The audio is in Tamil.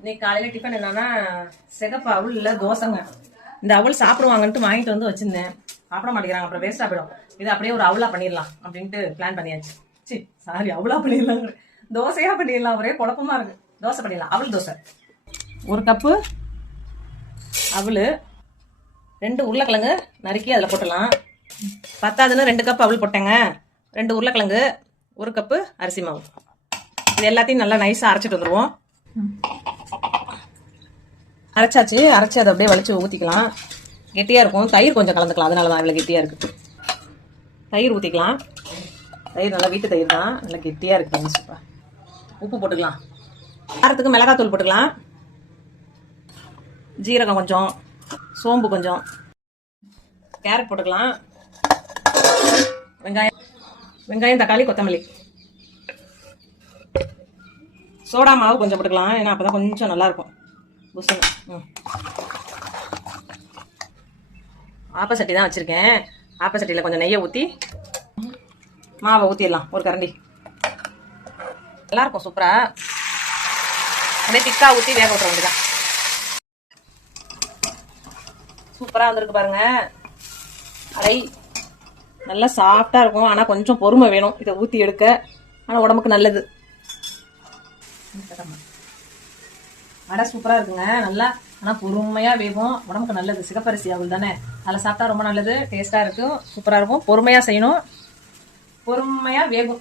இன்னைக்கு காலையில டிஃபன் என்னன்னா சிகப்பு அவள் இல்ல தோசைங்க. இந்த அவள் சாப்பிடுவாங்கன்ட்டு வாங்கிட்டு வந்து வச்சிருந்தேன். சாப்பிட மாட்டேங்கிறாங்க, அப்புறம் வேஸ்டா போயிடும். இது அப்படியே ஒரு அவளா பண்ணிடலாம் அப்படின்ட்டு பிளான் பண்ணியாச்சு. சாரி, அவளா பண்ணிடலாம், தோசையா பண்ணிடலாம். ஒரே குழப்பமா இருக்கு. தோசை பண்ணிடலாம், அவள் தோசை. 1 கப்பு அவள், 2 உருளைக்கிழங்கு நறுக்கி அதில் போட்டலாம். பத்தாதுன்னு 2 கப் அவள் போட்டேங்க. 2 உருளைக்கிழங்கு, 1 கப்பு அரிசி மாவு. இது எல்லாத்தையும் நல்லா நைஸாக அரைச்சிட்டு வந்துடுவோம். அரைச்சாச்சு. அரைச்சி அதை அப்படியே வலிச்சு ஊற்றிக்கலாம். கெட்டியாக இருக்கும். தயிர் கொஞ்சம் கலந்துக்கலாம், அதனால தான் இவ்வளோ கெட்டியாக இருக்குது. தயிர் ஊற்றிக்கலாம். தயிர் நல்லா வீட்டு தயிர் தான், நல்லா கெட்டியாக இருக்குது. சூப்பர். உப்பு போட்டுக்கலாம். காரத்துக்கு மிளகாத்தூள் போட்டுக்கலாம். ஜீரகம் கொஞ்சம், சோம்பு கொஞ்சம், கேரட் போட்டுக்கலாம். வெங்காயம், தக்காளி, கொத்தமல்லி, சோடா மாவு கொஞ்சம் போட்டுக்கலாம். ஏன்னா அப்பதான் கொஞ்சம் நல்லா இருக்கும். ஆப்பசட்டி தான் வச்சிருக்கேன். ஆப்பசட்டியில் கொஞ்சம் நெய்யை ஊற்றி மாவை ஊற்றிடலாம். 1 கரண்டி. நல்லா இருக்கும், சூப்பரா. அப்படியே திக்கா ஊற்றி வேக விட்டுற வேண்டியதான். சூப்பரா வந்திருக்கு பாருங்க. அரை நல்லா சாஃப்டா இருக்கும். ஆனா கொஞ்சம் பொறுமை வேணும் இதை ஊற்றி எடுக்க. ஆனா உடம்புக்கு நல்லது. அடை சூப்பரா இருக்குங்க, நல்லா. ஆனா பொறுமையா வேகும், உடம்புக்கு நல்லது. சிகப்பரிசி அவள் தானே, அதில் சாப்பிட்டா ரொம்ப நல்லது. டேஸ்டா இருக்கும், சூப்பரா இருக்கும். பொறுமையா செய்யணும், பொறுமையா வேகும்.